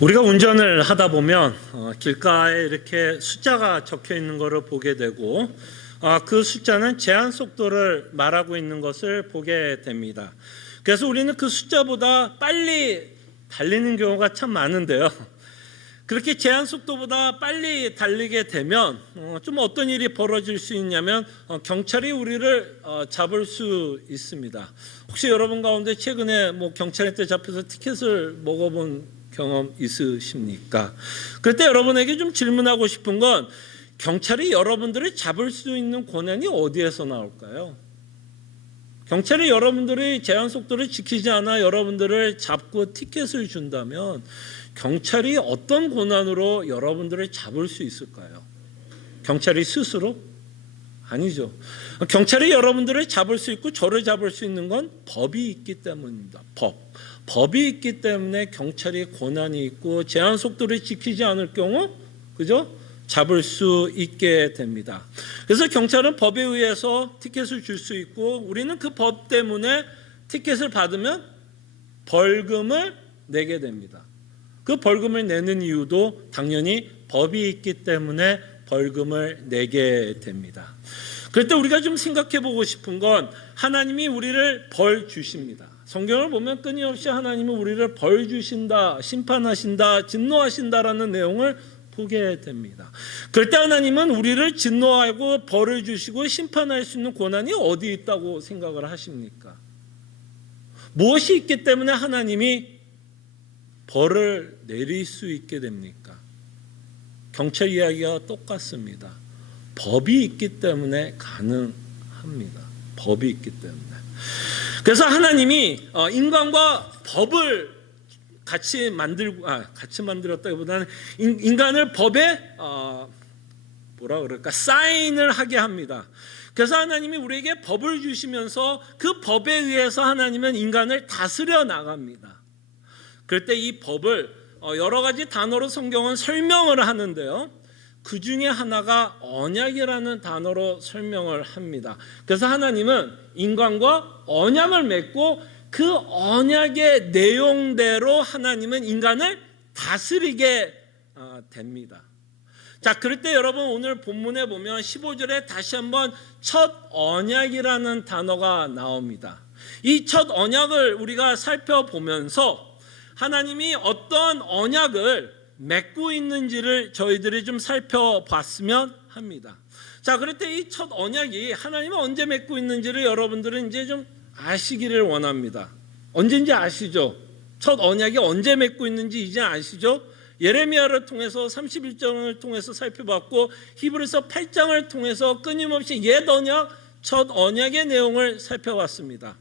우리가 운전을 하다 보면 길가에 이렇게 숫자가 적혀 있는 것을 보게 되고 그 숫자는 제한 속도를 말하고 있는 것을 보게 됩니다. 그래서 우리는 그 숫자보다 빨리 달리는 경우가 참 많은데요. 그렇게 제한 속도보다 빨리 달리게 되면 좀 어떤 일이 벌어질 수 있냐면 경찰이 우리를 잡을 수 있습니다. 혹시 여러분 가운데 최근에 경찰한테 잡혀서 티켓을 먹어본 경험 있으십니까? 그럴 때 여러분에게 좀 질문하고 싶은 건 경찰이 여러분들을 잡을 수 있는 권한이 어디에서 나올까요? 경찰이 여러분들이 제한 속도를 지키지 않아 여러분들을 잡고 티켓을 준다면 경찰이 어떤 권한으로 여러분들을 잡을 수 있을까요? 경찰이 스스로? 아니죠. 경찰이 여러분들을 잡을 수 있고 저를 잡을 수 있는 건 법이 있기 때문입니다. 법이 있기 때문에 경찰이 권한이 있고 제한 속도를 지키지 않을 경우 그죠? 잡을 수 있게 됩니다. 그래서 경찰은 법에 의해서 티켓을 줄 수 있고 우리는 그 법 때문에 티켓을 받으면 벌금을 내게 됩니다. 그 벌금을 내는 이유도 당연히 법이 있기 때문에 벌금을 내게 됩니다. 그럴 때 우리가 좀 생각해 보고 싶은 건 하나님이 우리를 벌 주십니다. 성경을 보면 끊임없이 하나님은 우리를 벌 주신다, 심판하신다, 진노하신다라는 내용을 보게 됩니다. 그럴 때 하나님은 우리를 진노하고 벌을 주시고 심판할 수 있는 권한이 어디 있다고 생각을 하십니까? 무엇이 있기 때문에 하나님이 벌을 내릴 수 있게 됩니까? 경찰 이야기와 똑같습니다. 법이 있기 때문에 가능합니다. 법이 있기 때문에. 그래서 하나님이 인간과 법을 같이 만들었다기보다는 인간을 법에 사인을 하게 합니다. 그래서 하나님이 우리에게 법을 주시면서 그 법에 의해서 하나님은 인간을 다스려 나갑니다. 그럴 때 이 법을 여러 가지 단어로 성경은 설명을 하는데요. 그 중에 하나가 언약이라는 단어로 설명을 합니다. 그래서 하나님은 인간과 언약을 맺고 그 언약의 내용대로 하나님은 인간을 다스리게 됩니다. 자, 그럴 때 여러분 오늘 본문에 보면 15절에 다시 한번 첫 언약이라는 단어가 나옵니다. 이 첫 언약을 우리가 살펴보면서 하나님이 어떤 언약을 맺고 있는지를 저희들이 좀 살펴봤으면 합니다. 자, 그럴 때 이 첫 언약이 하나님이 언제 맺고 있는지를 여러분들은 이제 좀 아시기를 원합니다. 언제인지 아시죠? 첫 언약이 언제 맺고 있는지 이제 아시죠? 예레미야를 통해서 31장을 통해서 살펴봤고 히브리서 8장을 통해서 끊임없이 옛 언약, 첫 언약의 내용을 살펴봤습니다.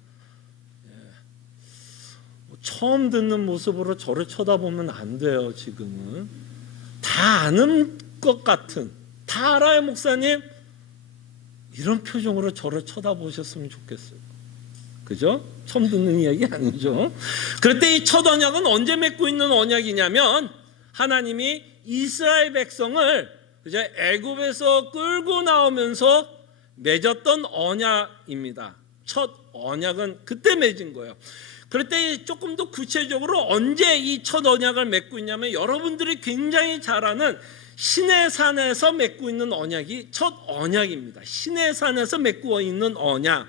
처음 듣는 모습으로 저를 쳐다보면 안 돼요. 지금은 다 아는 것 같은, 다 알아요 목사님, 이런 표정으로 저를 쳐다보셨으면 좋겠어요. 그죠? 처음 듣는 이야기 아니죠. 그럴 때 이 첫 언약은 언제 맺고 있는 언약이냐면 하나님이 이스라엘 백성을 이제 애굽에서 끌고 나오면서 맺었던 언약입니다. 첫 언약은 그때 맺은 거예요. 그럴 때 조금 더 구체적으로 언제 이 첫 언약을 맺고 있냐면 여러분들이 굉장히 잘 아는 시내산에서 맺고 있는 언약이 첫 언약입니다. 시내산에서 맺고 있는 언약.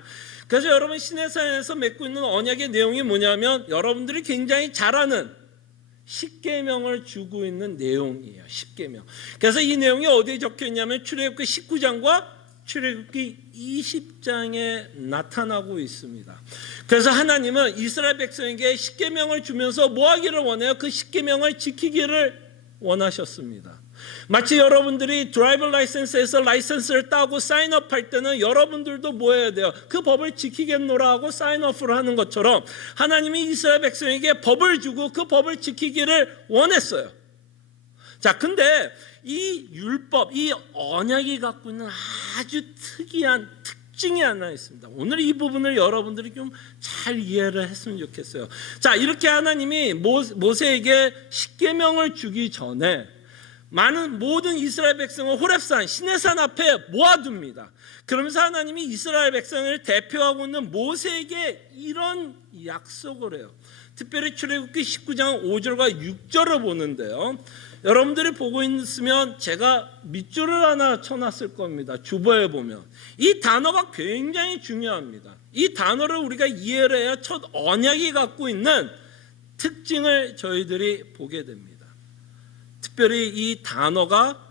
그래서 여러분 시내산에서 맺고 있는 언약의 내용이 뭐냐면 여러분들이 굉장히 잘 아는 십계명을 주고 있는 내용이에요. 십계명. 그래서 이 내용이 어디에 적혀 있냐면 출애굽기 19장과 출애굽기 20장에 나타나고 있습니다. 그래서 하나님은 이스라엘 백성에게 십계명을 주면서 뭐 하기를 원해요? 그 십계명을 지키기를 원하셨습니다. 마치 여러분들이 드라이버 라이센스에서 라이센스를 따고 사인업할 때는 여러분들도 뭐 해야 돼요? 그 법을 지키겠노라 하고 사인업을 하는 것처럼 하나님이 이스라엘 백성에게 법을 주고 그 법을 지키기를 원했어요. 자, 근데 이 율법, 이 언약이 갖고 있는 아주 특이한 특징이 하나 있습니다. 오늘 이 부분을 여러분들이 좀 잘 이해를 했으면 좋겠어요. 자, 이렇게 하나님이 모세에게 십계명을 주기 전에 모든 이스라엘 백성을 호렙산 시내산 앞에 모아둡니다. 그러면서 하나님이 이스라엘 백성을 대표하고 있는 모세에게 이런 약속을 해요. 특별히 출애굽기 19장 5절과 6절을 보는데요. 여러분들이 보고 있으면 제가 밑줄을 하나 쳐놨을 겁니다. 주보에 보면 이 단어가 굉장히 중요합니다. 이 단어를 우리가 이해를 해야 첫 언약이 갖고 있는 특징을 저희들이 보게 됩니다. 특별히 이 단어가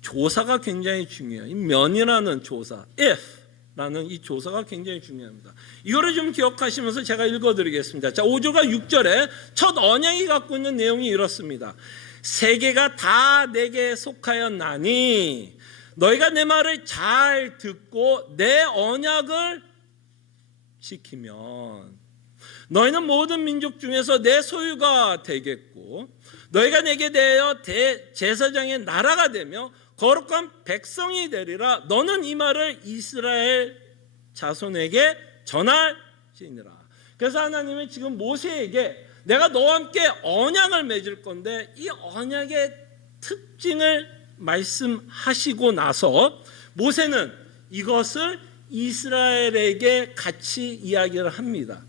조사가 굉장히 중요해요. 이 면이라는 조사, if라는 이 조사가 굉장히 중요합니다. 이거를 좀 기억하시면서 제가 읽어드리겠습니다. 자, 5절과 6절에 첫 언약이 갖고 있는 내용이 이렇습니다. 세계가 다 내게 속하였나니 너희가 내 말을 잘 듣고 내 언약을 지키면 너희는 모든 민족 중에서 내 소유가 되겠고 너희가 내게 대하여 대제사장의 나라가 되며 거룩한 백성이 되리라. 너는 이 말을 이스라엘 자손에게 전할지니라. 그래서 하나님은 지금 모세에게 내가 너와 함께 언약을 맺을 건데 이 언약의 특징을 말씀하시고 나서 모세는 이것을 이스라엘에게 같이 이야기를 합니다.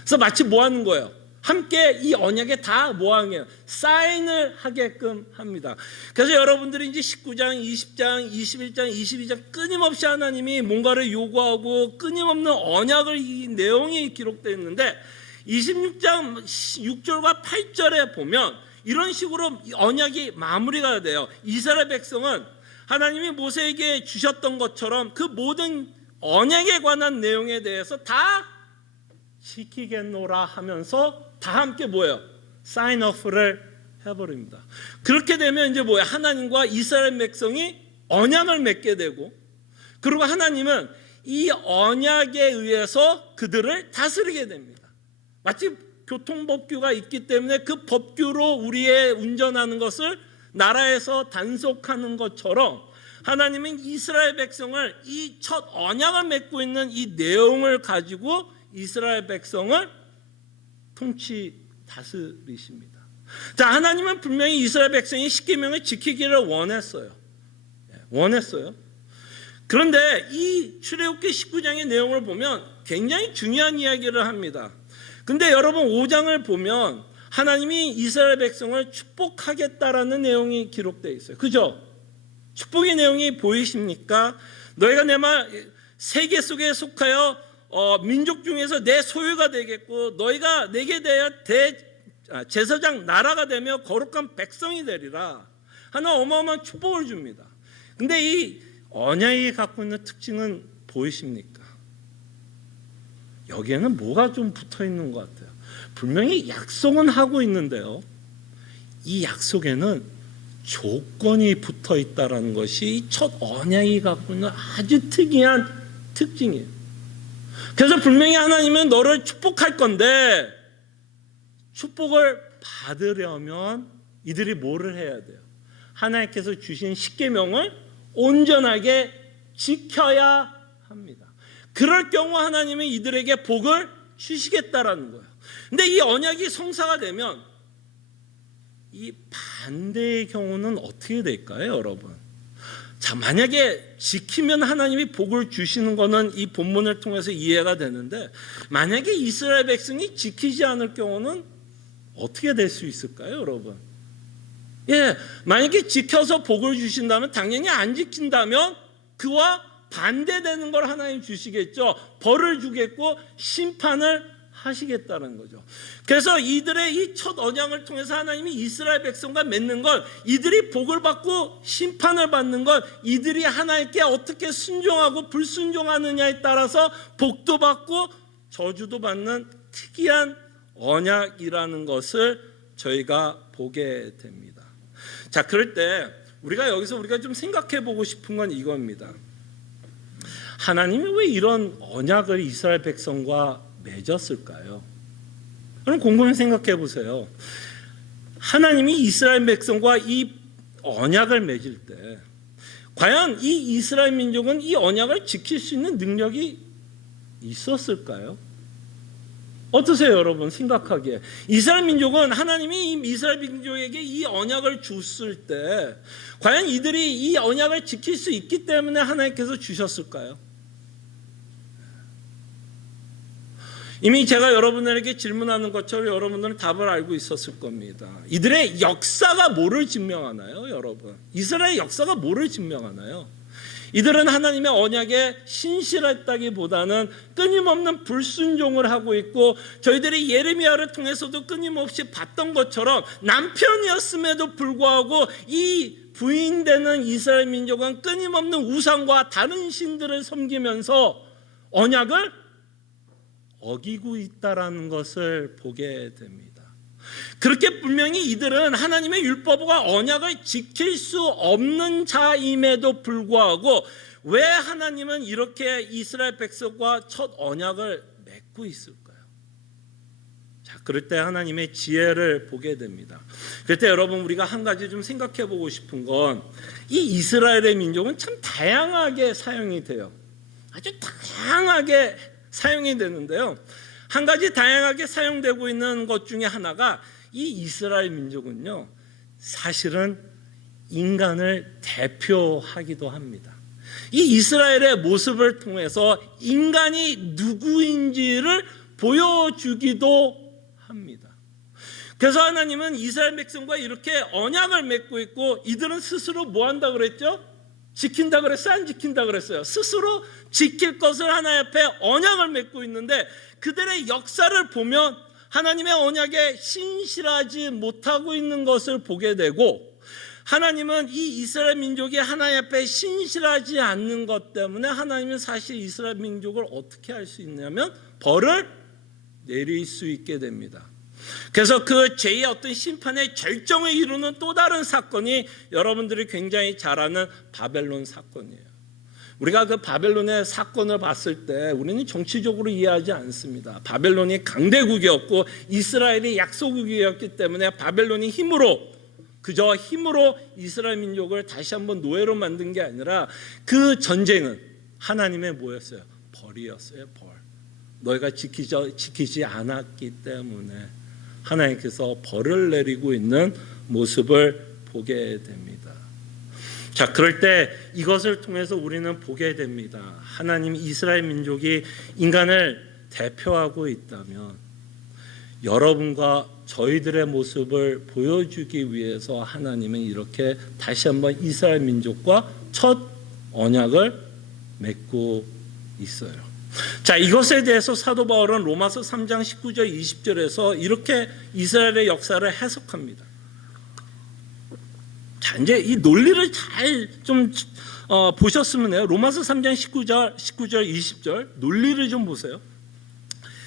그래서 마치 뭐 하는 거예요? 함께 이 언약에 다 뭐하게요? 사인을 하게끔 합니다. 그래서 여러분들이 이제 19장, 20장, 21장, 22장 끊임없이 하나님이 뭔가를 요구하고 끊임없는 언약을 이 내용이 기록되어 있는데 26장 6절과 8절에 보면 이런 식으로 언약이 마무리가 돼요. 이스라엘 백성은 하나님이 모세에게 주셨던 것처럼 그 모든 언약에 관한 내용에 대해서 다 지키겠노라 하면서 다 함께 뭐예요? 사인오프를 해버립니다. 그렇게 되면 이제 뭐예요? 하나님과 이스라엘 백성이 언약을 맺게 되고 그리고 하나님은 이 언약에 의해서 그들을 다스리게 됩니다. 마치 교통법규가 있기 때문에 그 법규로 우리의 운전하는 것을 나라에서 단속하는 것처럼 하나님은 이스라엘 백성을 이 첫 언약을 맺고 있는 이 내용을 가지고 이스라엘 백성을 다스리십니다. 자, 하나님은 분명히 이스라엘 백성이 십계명을 지키기를 원했어요. 그런데 이 출애굽기 19장의 내용을 보면 굉장히 중요한 이야기를 합니다. 근데 여러분 5장을 보면 하나님이 이스라엘 백성을 축복하겠다라는 내용이 기록되어 있어요. 그죠? 축복의 내용이 보이십니까? 너희가 내 말 세계 속에 속하여 민족 중에서 내 소유가 되겠고 너희가 내게 대하여 제사장 나라가 되며 거룩한 백성이 되리라 하는 어마어마한 축복을 줍니다. 근데 이 언약이 갖고 있는 특징은 보이십니까? 여기에는 뭐가 좀 붙어 있는 것 같아요. 분명히 약속은 하고 있는데요. 이 약속에는 조건이 붙어 있다는 것이 첫 언약이 갖고 있는 아주 특이한 특징이에요. 그래서 분명히 하나님은 너를 축복할 건데 축복을 받으려면 이들이 뭐를 해야 돼요? 하나님께서 주신 십계명을 온전하게 지켜야 합니다. 그럴 경우 하나님은 이들에게 복을 주시겠다라는 거예요. 근데 이 언약이 성사가 되면 이 반대의 경우는 어떻게 될까요, 여러분? 자, 만약에 지키면 하나님이 복을 주시는 것은 이 본문을 통해서 이해가 되는데 만약에 이스라엘 백성이 지키지 않을 경우는 어떻게 될 수 있을까요, 여러분? 만약에 지켜서 복을 주신다면 당연히 안 지킨다면 그와 반대되는 걸 하나님 주시겠죠. 벌을 주겠고 심판을 하시겠다는 거죠. 그래서 이들의 이 첫 언약을 통해서 하나님이 이스라엘 백성과 맺는 건 이들이 복을 받고 심판을 받는 건 이들이 하나님께 어떻게 순종하고 불순종하느냐에 따라서 복도 받고 저주도 받는 특이한 언약이라는 것을 저희가 보게 됩니다. 자, 그럴 때 우리가 좀 생각해 보고 싶은 건 이겁니다. 하나님이 왜 이런 언약을 이스라엘 백성과 맺었을까요? 그럼 곰곰이 생각해 보세요. 하나님이 이스라엘 백성과 이 언약을 맺을 때 과연 이 이스라엘 민족은 이 언약을 지킬 수 있는 능력이 있었을까요? 어떠세요, 여러분? 생각하기에 이스라엘 민족은 하나님이 이스라엘 민족에게 이 언약을 줬을 때 과연 이들이 이 언약을 지킬 수 있기 때문에 하나님께서 주셨을까요? 이미 제가 여러분들에게 질문하는 것처럼 여러분들은 답을 알고 있었을 겁니다. 이들의 역사가 뭐를 증명하나요, 여러분? 이스라엘의 역사가 뭐를 증명하나요? 이들은 하나님의 언약에 신실했다기보다는 끊임없는 불순종을 하고 있고, 저희들이 예레미야를 통해서도 끊임없이 봤던 것처럼 남편이었음에도 불구하고 이 부인되는 이스라엘 민족은 끊임없는 우상과 다른 신들을 섬기면서 언약을 어기고 있다라는 것을 보게 됩니다. 그렇게 분명히 이들은 하나님의 율법과 언약을 지킬 수 없는 자임에도 불구하고 왜 하나님은 이렇게 이스라엘 백성과 첫 언약을 맺고 있을까요? 자, 그럴 때 하나님의 지혜를 보게 됩니다. 그럴 때 여러분, 우리가 한 가지 좀 생각해 보고 싶은 건, 이 이스라엘의 민족은 참 다양하게 사용이 돼요. 아주 다양하게 사용이 되는데요, 한 가지 다양하게 사용되고 있는 것 중에 하나가, 이 이스라엘 민족은요, 사실은 인간을 대표하기도 합니다. 이 이스라엘의 모습을 통해서 인간이 누구인지를 보여주기도 합니다. 그래서 하나님은 이스라엘 백성과 이렇게 언약을 맺고 있고, 이들은 스스로 뭐 한다 그랬죠? 지킨다 그랬어요? 안 지킨다 그랬어요? 스스로 지킬 것을 하나님 앞에 언약을 맺고 있는데, 그들의 역사를 보면 하나님의 언약에 신실하지 못하고 있는 것을 보게 되고, 하나님은 이 이스라엘 민족이 하나님 앞에 신실하지 않는 것 때문에 하나님은 사실 이스라엘 민족을 어떻게 할 수 있냐면 벌을 내릴 수 있게 됩니다. 그래서 그 죄의 어떤 심판의 절정을 이루는 또 다른 사건이 여러분들이 굉장히 잘 아는 바벨론 사건이에요. 우리가 그 바벨론의 사건을 봤을 때 우리는 정치적으로 이해하지 않습니다. 바벨론이 강대국이었고 이스라엘이 약소국이었기 때문에 바벨론이 그저 힘으로 이스라엘 민족을 다시 한번 노예로 만든 게 아니라, 그 전쟁은 하나님의 뭐였어요? 벌이었어요. 벌. 너희가 지키지 않았기 때문에 하나님께서 벌을 내리고 있는 모습을 보게 됩니다. 자, 그럴 때 이것을 통해서 우리는 보게 됩니다. 하나님, 이스라엘 민족이 인간을 대표하고 있다면 여러분과 저희들의 모습을 보여주기 위해서 하나님은 이렇게 다시 한번 이스라엘 민족과 첫 언약을 맺고 있어요. 자, 이것에 대해서 사도 바울은 로마서 3장 19절 20절에서 이렇게 이스라엘의 역사를 해석합니다. 자, 이제 이 논리를 잘 좀 보셨으면 해요. 로마서 3장 19절 20절 논리를 좀 보세요.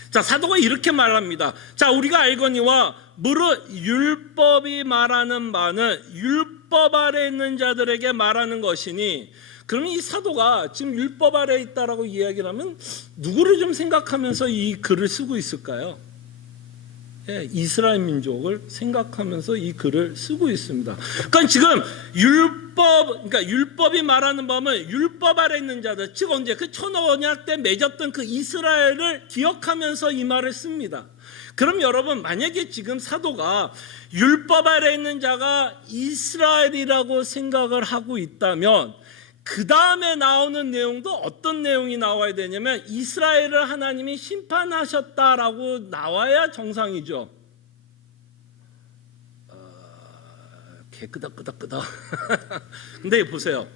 자, 사도가 이렇게 말합니다. 자, 우리가 알거니와 무릇 율법이 말하는 바는 율법 아래 있는 자들에게 말하는 것이니, 그러면 이 사도가 지금 율법 아래 있다라고 이야기를 하면 누구를 좀 생각하면서 이 글을 쓰고 있을까요? 예, 이스라엘 민족을 생각하면서 이 글을 쓰고 있습니다. 그러니까 지금 율법이 말하는 바는 율법 아래 있는 자들, 즉 언제 그 천언약 때 맺었던 그 이스라엘을 기억하면서 이 말을 씁니다. 그럼 여러분, 만약에 지금 사도가 율법 아래 있는 자가 이스라엘이라고 생각을 하고 있다면, 그 다음에 나오는 내용도 어떤 내용이 나와야 되냐면 이스라엘을 하나님이 심판하셨다라고 나와야 정상이죠. 개 끄덕끄덕끄덕. 근데 보세요,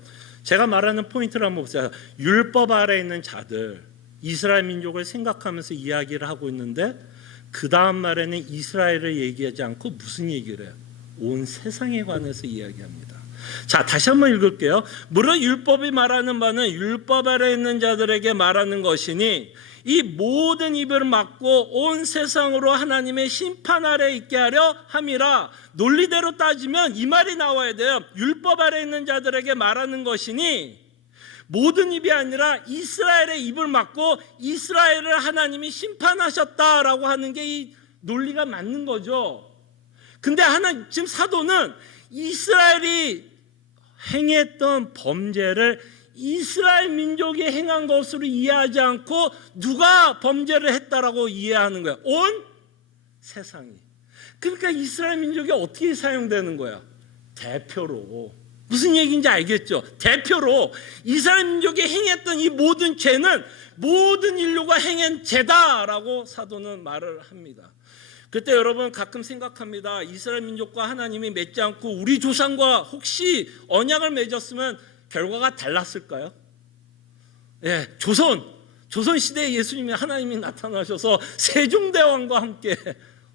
제가 말하는 포인트를 한번 보세요. 율법 아래 있는 자들, 이스라엘 민족을 생각하면서 이야기를 하고 있는데, 그 다음 말에는 이스라엘을 얘기하지 않고 무슨 얘기를 해요? 온 세상에 관해서 이야기합니다. 자, 다시 한번 읽을게요. 무릇 율법이 말하는 바는 율법 아래 있는 자들에게 말하는 것이니, 이 모든 입을 막고 온 세상으로 하나님의 심판 아래 있게 하려 함이라. 논리대로 따지면 이 말이 나와야 돼요. 율법 아래 있는 자들에게 말하는 것이니, 모든 입이 아니라 이스라엘의 입을 막고 이스라엘을 하나님이 심판하셨다라고 하는 게 이 논리가 맞는 거죠. 근데 지금 사도는 이스라엘이 행했던 범죄를 이스라엘 민족이 행한 것으로 이해하지 않고 누가 범죄를 했다라고 이해하는 거야? 온 세상이. 그러니까 이스라엘 민족이 어떻게 사용되는 거야? 대표로. 무슨 얘기인지 알겠죠? 대표로 이스라엘 민족이 행했던 이 모든 죄는 모든 인류가 행한 죄다라고 사도는 말을 합니다. 그때 여러분 가끔 생각합니다. 이스라엘 민족과 하나님이 맺지 않고 우리 조상과 혹시 언약을 맺었으면 결과가 달랐을까요? 예, 조선 시대에 예수님이 하나님이 나타나셔서 세종대왕과 함께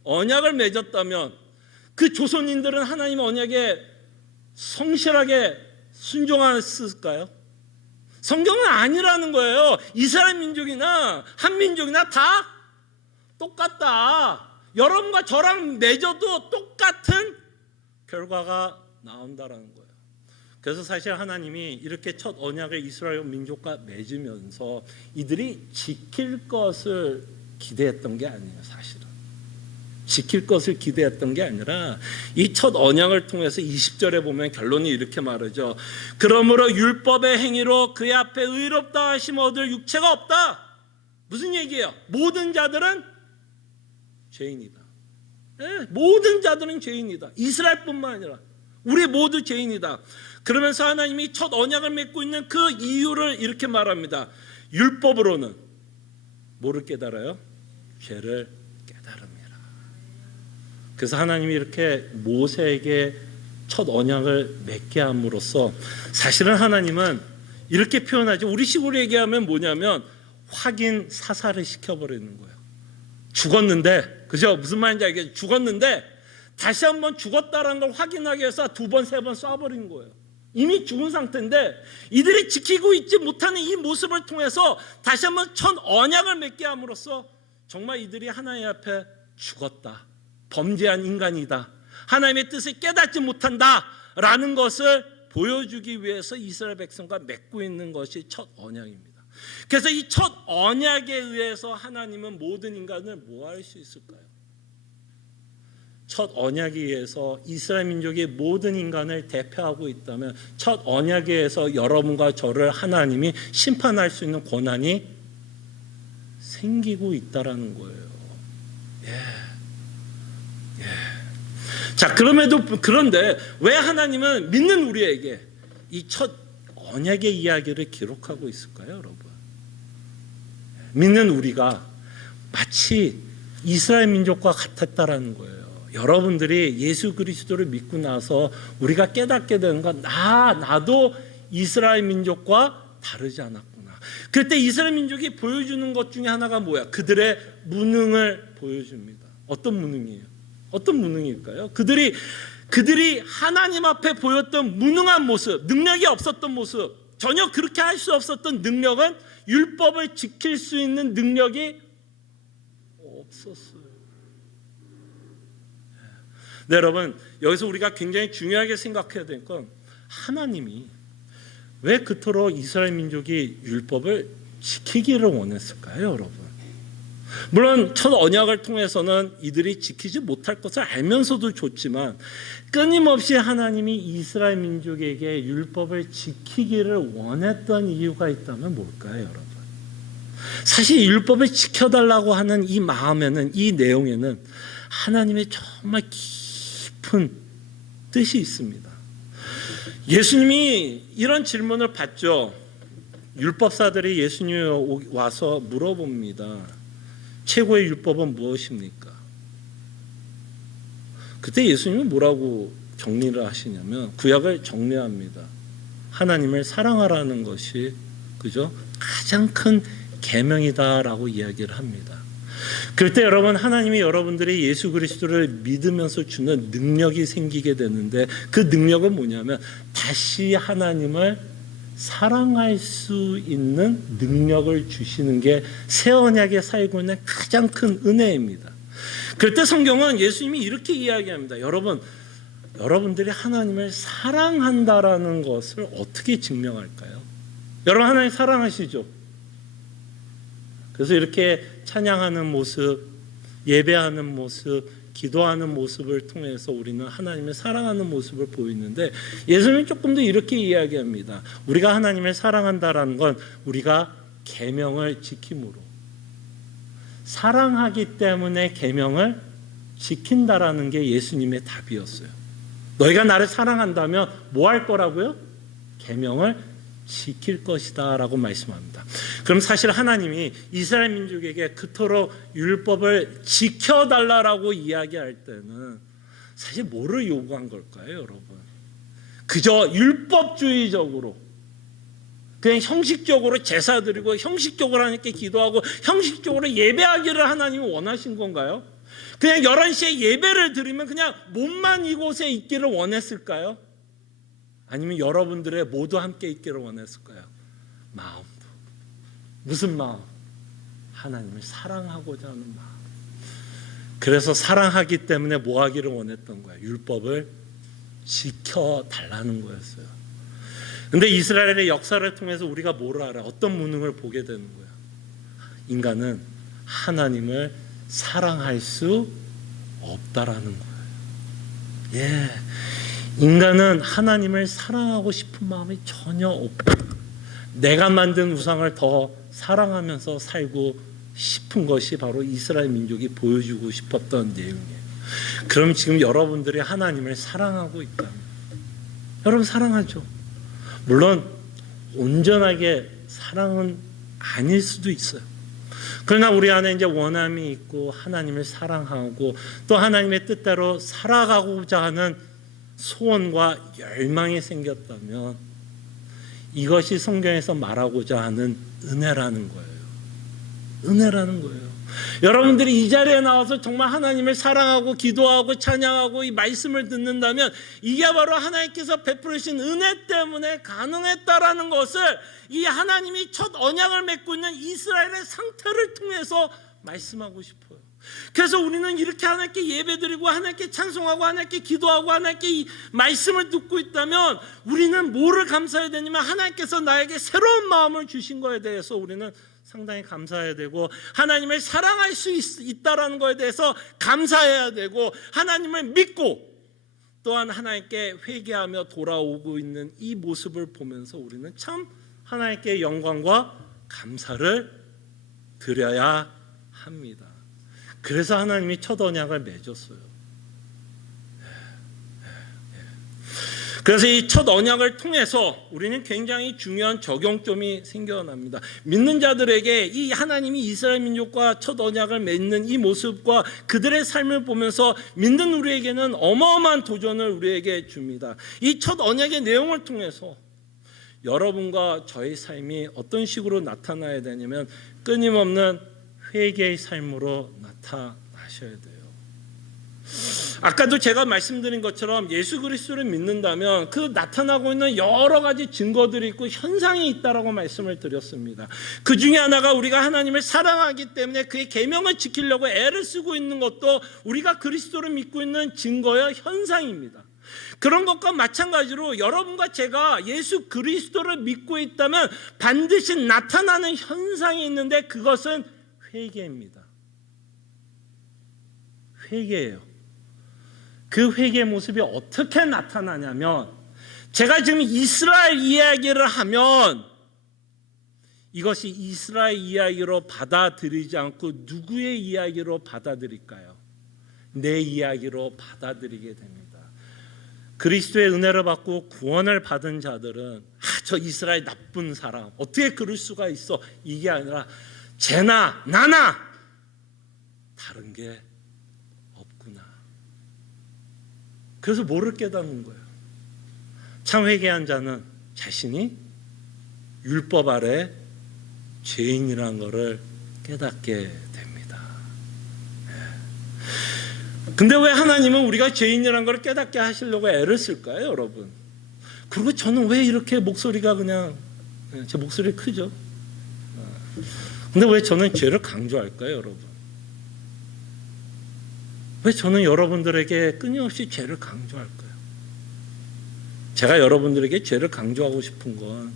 언약을 맺었다면 그 조선인들은 하나님의 언약에 성실하게 순종했을까요? 성경은 아니라는 거예요. 이스라엘 민족이나 한민족이나 다 똑같다. 여러분과 저랑 맺어도 똑같은 결과가 나온다라는 거예요. 그래서 사실 하나님이 이렇게 첫 언약을 이스라엘 민족과 맺으면서 이들이 지킬 것을 기대했던 게 아니에요. 사실은 지킬 것을 기대했던 게 아니라 이 첫 언약을 통해서 20절에 보면 결론이 이렇게 말하죠. 그러므로 율법의 행위로 그의 앞에 의롭다 하심 얻을 육체가 없다. 무슨 얘기예요? 모든 자들은 죄인이다. 네, 모든 자들은 죄인이다. 이스라엘뿐만 아니라 우리 모두 죄인이다. 그러면서 하나님이 첫 언약을 맺고 있는 그 이유를 이렇게 말합니다. 율법으로는 뭐를 깨달아요? 죄를 깨달음이라. 그래서 하나님이 이렇게 모세에게 첫 언약을 맺게 함으로써 사실은 하나님은 이렇게 표현하죠. 우리 식으로 얘기하면 뭐냐면 확인 사살을 시켜버리는 거예요. 죽었는데, 그죠? 무슨 말인지 알겠죠? 죽었는데 다시 한번 죽었다는 걸 확인하기 위해서 2번, 3번 쏴버린 거예요. 이미 죽은 상태인데 이들이 지키고 있지 못하는 이 모습을 통해서 다시 한번 첫 언약을 맺게 함으로써 정말 이들이 하나님 앞에 죽었다, 범죄한 인간이다, 하나님의 뜻을 깨닫지 못한다라는 것을 보여주기 위해서 이스라엘 백성과 맺고 있는 것이 첫 언약입니다. 그래서 이 첫 언약에 의해서 하나님은 모든 인간을 뭐 할 수 있을까요? 첫 언약에 의해서 이스라엘 민족이 모든 인간을 대표하고 있다면 첫 언약에 의해서 여러분과 저를 하나님이 심판할 수 있는 권한이 생기고 있다라는 거예요. 자, 그런데 왜 하나님은 믿는 우리에게 이 첫 언약의 이야기를 기록하고 있을까요, 여러분? 믿는 우리가 마치 이스라엘 민족과 같았다라는 거예요. 여러분들이 예수 그리스도를 믿고 나서 우리가 깨닫게 되는 건 나도 이스라엘 민족과 다르지 않았구나. 그때 이스라엘 민족이 보여주는 것 중에 하나가 뭐야? 그들의 무능을 보여줍니다. 어떤 무능이에요? 어떤 무능일까요? 그들이 하나님 앞에 보였던 무능한 모습, 능력이 없었던 모습, 전혀 그렇게 할 수 없었던 능력은 율법을 지킬 수 있는 능력이 없었어요. 네, 여러분, 여기서 우리가 굉장히 중요하게 생각해야 될 건 하나님이 왜 그토록 이스라엘 민족이 율법을 지키기를 원했을까요, 여러분? 물론 첫 언약을 통해서는 이들이 지키지 못할 것을 알면서도 좋지만 끊임없이 하나님이 이스라엘 민족에게 율법을 지키기를 원했던 이유가 있다면 뭘까요, 여러분? 사실 율법을 지켜달라고 하는 이 마음에는, 이 내용에는 하나님의 정말 깊은 뜻이 있습니다. 예수님이 이런 질문을 받죠. 율법사들이 예수님이 와서 물어봅니다. 최고의 율법은 무엇입니까? 그때 예수님은 뭐라고 정리를 하시냐면 구약을 정리합니다. 하나님을 사랑하라는 것이, 그죠? 가장 큰 계명이다라고 이야기를 합니다. 그럴 때 여러분, 하나님이 여러분들이 예수 그리스도를 믿으면서 주는 능력이 생기게 되는데 그 능력은 뭐냐면 다시 하나님을 사랑할 수 있는 능력을 주시는 게 새 언약에 살고 있는 가장 큰 은혜입니다. 그럴 때 성경은 예수님이 이렇게 이야기합니다. 여러분들이 하나님을 사랑한다라는 것을 어떻게 증명할까요? 여러분, 하나님 사랑하시죠? 그래서 이렇게 찬양하는 모습, 예배하는 모습, 기도하는 모습을 통해서 우리는 하나님을 사랑하는 모습을 보이는데 예수님은 조금 더 이렇게 이야기합니다. 우리가 하나님을 사랑한다라는 건 우리가 계명을 지킴으로, 사랑하기 때문에 계명을 지킨다라는 게 예수님의 답이었어요. 너희가 나를 사랑한다면 뭐 할 거라고요? 계명을 지킬 것이다 라고 말씀합니다. 그럼 사실 하나님이 이스라엘 민족에게 그토록 율법을 지켜달라고 이야기할 때는 사실 뭐를 요구한 걸까요, 여러분? 그저 율법주의적으로 그냥 형식적으로 제사 드리고 형식적으로 하나님께 기도하고 형식적으로 예배하기를 하나님이 원하신 건가요? 그냥 11시에 예배를 드리면 그냥 몸만 이곳에 있기를 원했을까요? 아니면 여러분들의 모두 함께 있기를 원했을까요? 마음도. 무슨 마음? 하나님을 사랑하고자 하는 마음. 그래서 사랑하기 때문에 뭐 하기를 원했던 거예요? 율법을 지켜달라는 거였어요. 근데 이스라엘의 역사를 통해서 우리가 뭘 알아? 어떤 무능을 보게 되는 거예요? 인간은 하나님을 사랑할 수 없다라는 거예요. 예. 인간은 하나님을 사랑하고 싶은 마음이 전혀 없고 내가 만든 우상을 더 사랑하면서 살고 싶은 것이 바로 이스라엘 민족이 보여주고 싶었던 내용이에요. 그럼 지금 여러분들이 하나님을 사랑하고 있다면 여러분 사랑하죠. 물론 온전하게 사랑은 아닐 수도 있어요. 그러나 우리 안에 이제 원함이 있고 하나님을 사랑하고 또 하나님의 뜻대로 살아가고자 하는 소원과 열망이 생겼다면 이것이 성경에서 말하고자 하는 은혜라는 거예요. 은혜라는 거예요. 여러분들이 이 자리에 나와서 정말 하나님을 사랑하고 기도하고 찬양하고 이 말씀을 듣는다면 이게 바로 하나님께서 베풀으신 은혜 때문에 가능했다라는 것을 이 하나님이 첫 언약을 맺고 있는 이스라엘의 상태를 통해서 말씀하고 싶어요. 그래서 우리는 이렇게 하나님께 예배드리고 하나님께 찬송하고 하나님께 기도하고 하나님께 이 말씀을 듣고 있다면 우리는 뭐를 감사해야 되냐면 하나님께서 나에게 새로운 마음을 주신 거에 대해서 우리는 상당히 감사해야 되고 하나님을 사랑할 수 있다라는 것에 대해서 감사해야 되고 하나님을 믿고 또한 하나님께 회개하며 돌아오고 있는 이 모습을 보면서 우리는 참 하나님께 영광과 감사를 드려야 합니다. 그래서 하나님이 첫 언약을 맺었어요. 그래서 이 첫 언약을 통해서 우리는 굉장히 중요한 적용점이 생겨납니다. 믿는 자들에게 이 하나님이 이스라엘 민족과 첫 언약을 맺는 이 모습과 그들의 삶을 보면서 믿는 우리에게는 어마어마한 도전을 우리에게 줍니다. 이 첫 언약의 내용을 통해서 여러분과 저의 삶이 어떤 식으로 나타나야 되냐면 끊임없는 회개의 삶으로 나타나셔야 돼요. 아까도 제가 말씀드린 것처럼 예수 그리스도를 믿는다면 그 나타나고 있는 여러 가지 증거들이 있고 현상이 있다라고 말씀을 드렸습니다. 그 중에 하나가 우리가 하나님을 사랑하기 때문에 그의 계명을 지키려고 애를 쓰고 있는 것도 우리가 그리스도를 믿고 있는 증거여 현상입니다. 그런 것과 마찬가지로 여러분과 제가 예수 그리스도를 믿고 있다면 반드시 나타나는 현상이 있는데 그것은 회개입니다. 회개예요. 그 회개의 모습이 어떻게 나타나냐면 제가 지금 이스라엘 이야기를 하면 이것이 이스라엘 이야기로 받아들이지 않고 누구의 이야기로 받아들일까요? 내 이야기로 받아들이게 됩니다. 그리스도의 은혜를 받고 구원을 받은 자들은 저 이스라엘 나쁜 사람 어떻게 그럴 수가 있어 이게 아니라 쟤나 나나 다른 게 그래서 뭐를 깨닫는 거예요? 참 회개한 자는 자신이 율법 아래 죄인이라는 것을 깨닫게 됩니다. 근데 왜 하나님은 우리가 죄인이라는 걸 깨닫게 하시려고 애를 쓸까요, 여러분? 그리고 저는 왜 이렇게 목소리가 그냥 제 목소리 크죠? 근데 왜 저는 죄를 강조할까요, 여러분? 왜 저는 여러분들에게 끊임없이 죄를 강조할까요? 제가 여러분들에게 죄를 강조하고 싶은 건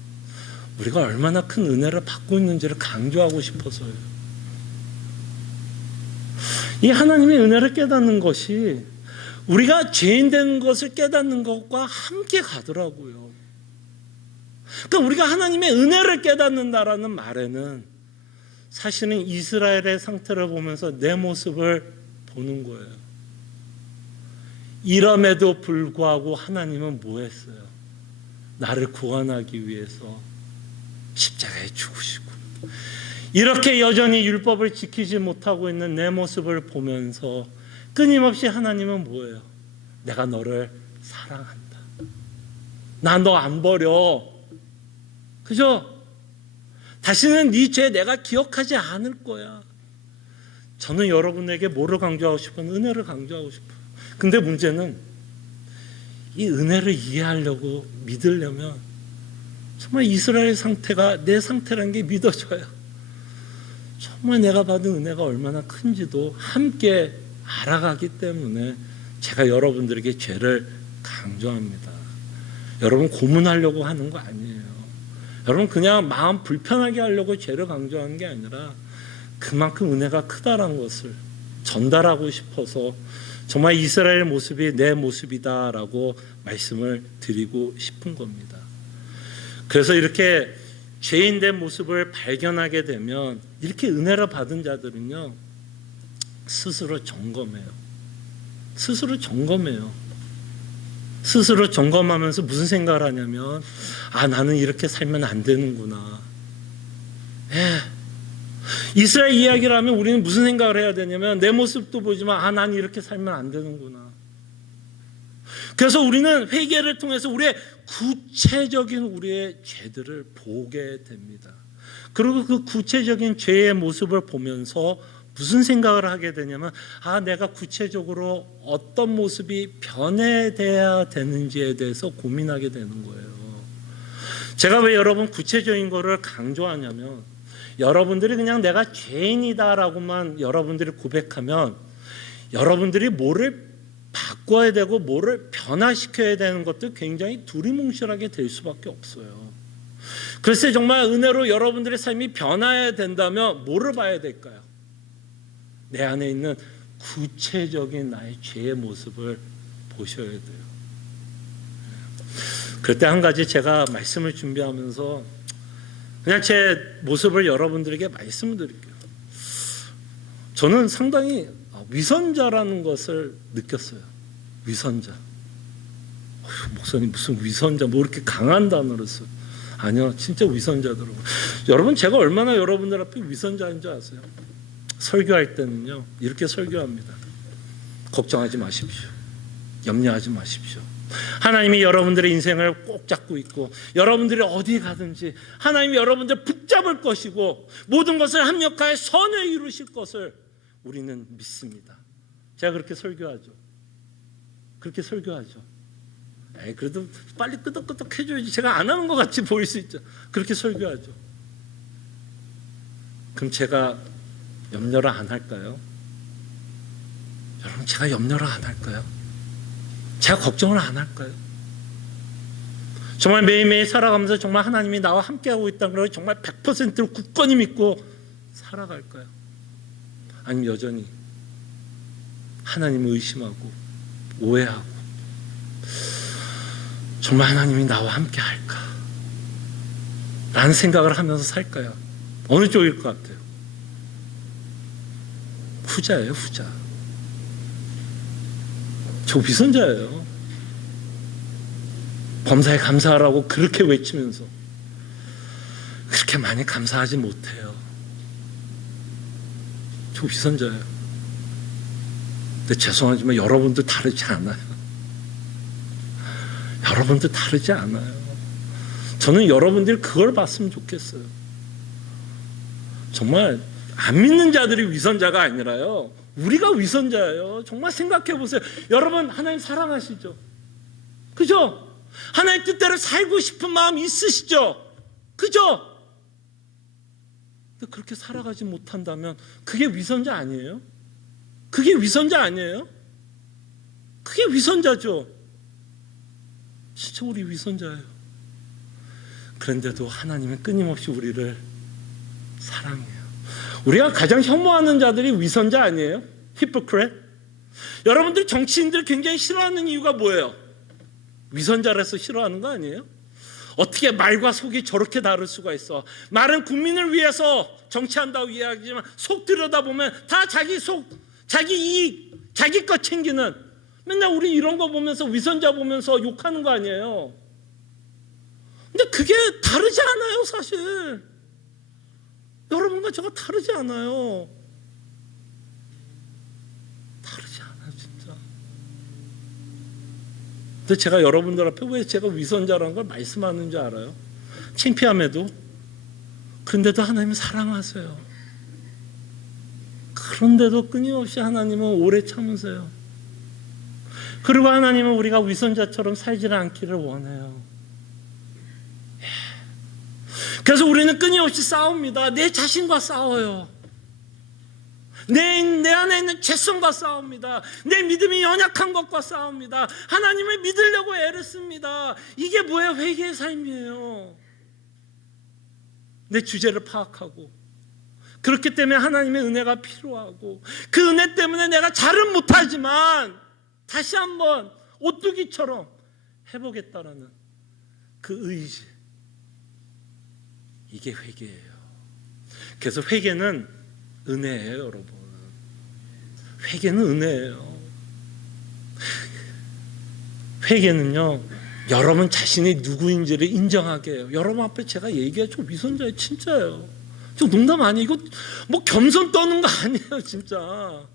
우리가 얼마나 큰 은혜를 받고 있는지를 강조하고 싶어서요. 이 하나님의 은혜를 깨닫는 것이 우리가 죄인 되는 것을 깨닫는 것과 함께 가더라고요. 그러니까 우리가 하나님의 은혜를 깨닫는다라는 말에는 사실은 이스라엘의 상태를 보면서 내 모습을 보는 거예요. 이럼에도 불구하고 하나님은 뭐 했어요? 나를 구원하기 위해서 십자가에 죽으시고, 이렇게 여전히 율법을 지키지 못하고 있는 내 모습을 보면서 끊임없이 하나님은 뭐예요? 내가 너를 사랑한다. 나 너 안 버려. 그죠? 다시는 네 죄 내가 기억하지 않을 거야. 저는 여러분에게 뭐를 강조하고 싶은? 은혜를 강조하고 싶어요. 근데 문제는 이 은혜를 이해하려고 믿으려면 정말 이스라엘 상태가 내 상태라는 게 믿어져요. 정말 내가 받은 은혜가 얼마나 큰지도 함께 알아가기 때문에 제가 여러분들에게 죄를 강조합니다. 여러분 고문하려고 하는 거 아니에요. 여러분 그냥 마음 불편하게 하려고 죄를 강조하는 게 아니라 그만큼 은혜가 크다라는 것을 전달하고 싶어서 정말 이스라엘 모습이 내 모습이다라고 말씀을 드리고 싶은 겁니다. 그래서 이렇게 죄인된 모습을 발견하게 되면 이렇게 은혜를 받은 자들은요, 스스로 점검해요. 스스로 점검해요. 스스로 점검하면서 무슨 생각을 하냐면, 아, 나는 이렇게 살면 안 되는구나. 이스라엘 이야기를 하면 우리는 무슨 생각을 해야 되냐면, 내 모습도 보지만, 아, 난 이렇게 살면 안 되는구나. 그래서 우리는 회개를 통해서 우리의 구체적인 우리의 죄들을 보게 됩니다. 그리고 그 구체적인 죄의 모습을 보면서 무슨 생각을 하게 되냐면, 아, 내가 구체적으로 어떤 모습이 변해야 되는지에 대해서 고민하게 되는 거예요. 제가 왜 여러분 구체적인 거를 강조하냐면, 여러분들이 그냥 내가 죄인이다라고만 여러분들이 고백하면 여러분들이 뭐를 바꿔야 되고 뭐를 변화시켜야 되는 것도 굉장히 두리뭉실하게 될 수밖에 없어요. 글쎄 정말 은혜로 여러분들의 삶이 변화해야 된다면 뭐를 봐야 될까요? 내 안에 있는 구체적인 나의 죄의 모습을 보셔야 돼요. 그때 한 가지 제가 말씀을 준비하면서 그냥 제 모습을 여러분들에게 말씀을 드릴게요. 저는 상당히 위선자라는 것을 느꼈어요. 위선자. 목사님 무슨 위선자, 뭐 이렇게 강한 단어를 써요. 아니요, 진짜 위선자더라고요. 여러분 제가 얼마나 여러분들 앞에 위선자인 줄 아세요? 설교할 때는요 이렇게 설교합니다. 걱정하지 마십시오. 염려하지 마십시오. 하나님이 여러분들의 인생을 꼭 잡고 있고 여러분들이 어디 가든지 하나님이 여러분들 붙잡을 것이고 모든 것을 합력하여 선을 이루실 것을 우리는 믿습니다. 제가 그렇게 설교하죠. 그렇게 설교하죠. 그래도 빨리 끄덕끄덕 해줘야지. 제가 안 하는 것 같이 보일 수 있죠. 그렇게 설교하죠. 그럼 제가 염려를 안 할까요? 여러분 제가 염려를 안 할까요? 제가 걱정을 안 할까요? 정말 매일매일 살아가면서 정말 하나님이 나와 함께하고 있다는 걸 정말 100%로 굳건히 믿고 살아갈까요? 아니면 여전히 하나님을 의심하고 오해하고 정말 하나님이 나와 함께 할까? 라는 생각을 하면서 살까요? 어느 쪽일 것 같아요? 후자예요, 후자. 저 위선자예요. 범사에 감사하라고 그렇게 외치면서 그렇게 많이 감사하지 못해요. 저 위선자예요. 근데 죄송하지만 여러분도 다르지 않아요. 여러분도 다르지 않아요. 저는 여러분들이 그걸 봤으면 좋겠어요. 정말 안 믿는 자들이 위선자가 아니라요, 우리가 위선자예요. 정말 생각해 보세요. 여러분 하나님 사랑하시죠? 그죠? 하나님 뜻대로 살고 싶은 마음 있으시죠? 그죠? 근데 그렇게 살아가지 못한다면 그게 위선자 아니에요? 그게 위선자 아니에요? 그게 위선자죠. 진짜 우리 위선자예요. 그런데도 하나님은 끊임없이 우리를 사랑해요. 우리가 가장 혐오하는 자들이 위선자 아니에요? 히포크레트. 여러분들 정치인들 굉장히 싫어하는 이유가 뭐예요? 위선자라서 싫어하는 거 아니에요? 어떻게 말과 속이 저렇게 다를 수가 있어? 말은 국민을 위해서 정치한다고 이야기하지만 속 들여다보면 다 자기 속, 자기 이익, 자기 것 챙기는 맨날 우리 이런 거 보면서 위선자 보면서 욕하는 거 아니에요. 근데 그게 다르지 않아요, 사실. 여러분과 저가 다르지 않아요. 다르지 않아요, 진짜. 근데 제가 여러분들 앞에 왜 제가 위선자라는 걸 말씀하는 줄 알아요? 창피함에도. 그런데도 하나님은 사랑하세요. 그런데도 끊임없이 하나님은 오래 참으세요. 그리고 하나님은 우리가 위선자처럼 살지는 않기를 원해요. 그래서 우리는 끊임없이 싸웁니다. 내 자신과 싸워요. 내 안에 있는 죄성과 싸웁니다. 내 믿음이 연약한 것과 싸웁니다. 하나님을 믿으려고 애를 씁니다. 이게 뭐예요? 회개의 삶이에요. 내 주제를 파악하고, 그렇기 때문에 하나님의 은혜가 필요하고, 그 은혜 때문에 내가 잘은 못하지만 다시 한번 오뚜기처럼 해보겠다라는 그 의지, 이게 회개예요. 그래서 회개는 은혜예요, 여러분. 회개는 은혜예요. 회개는요, 여러분 자신이 누구인지를 인정하게 해요. 여러분 앞에 제가 얘기해, 저 위선자예요, 진짜예요. 저 농담 아니에요. 이거 뭐 겸손 떠는 거 아니에요, 진짜.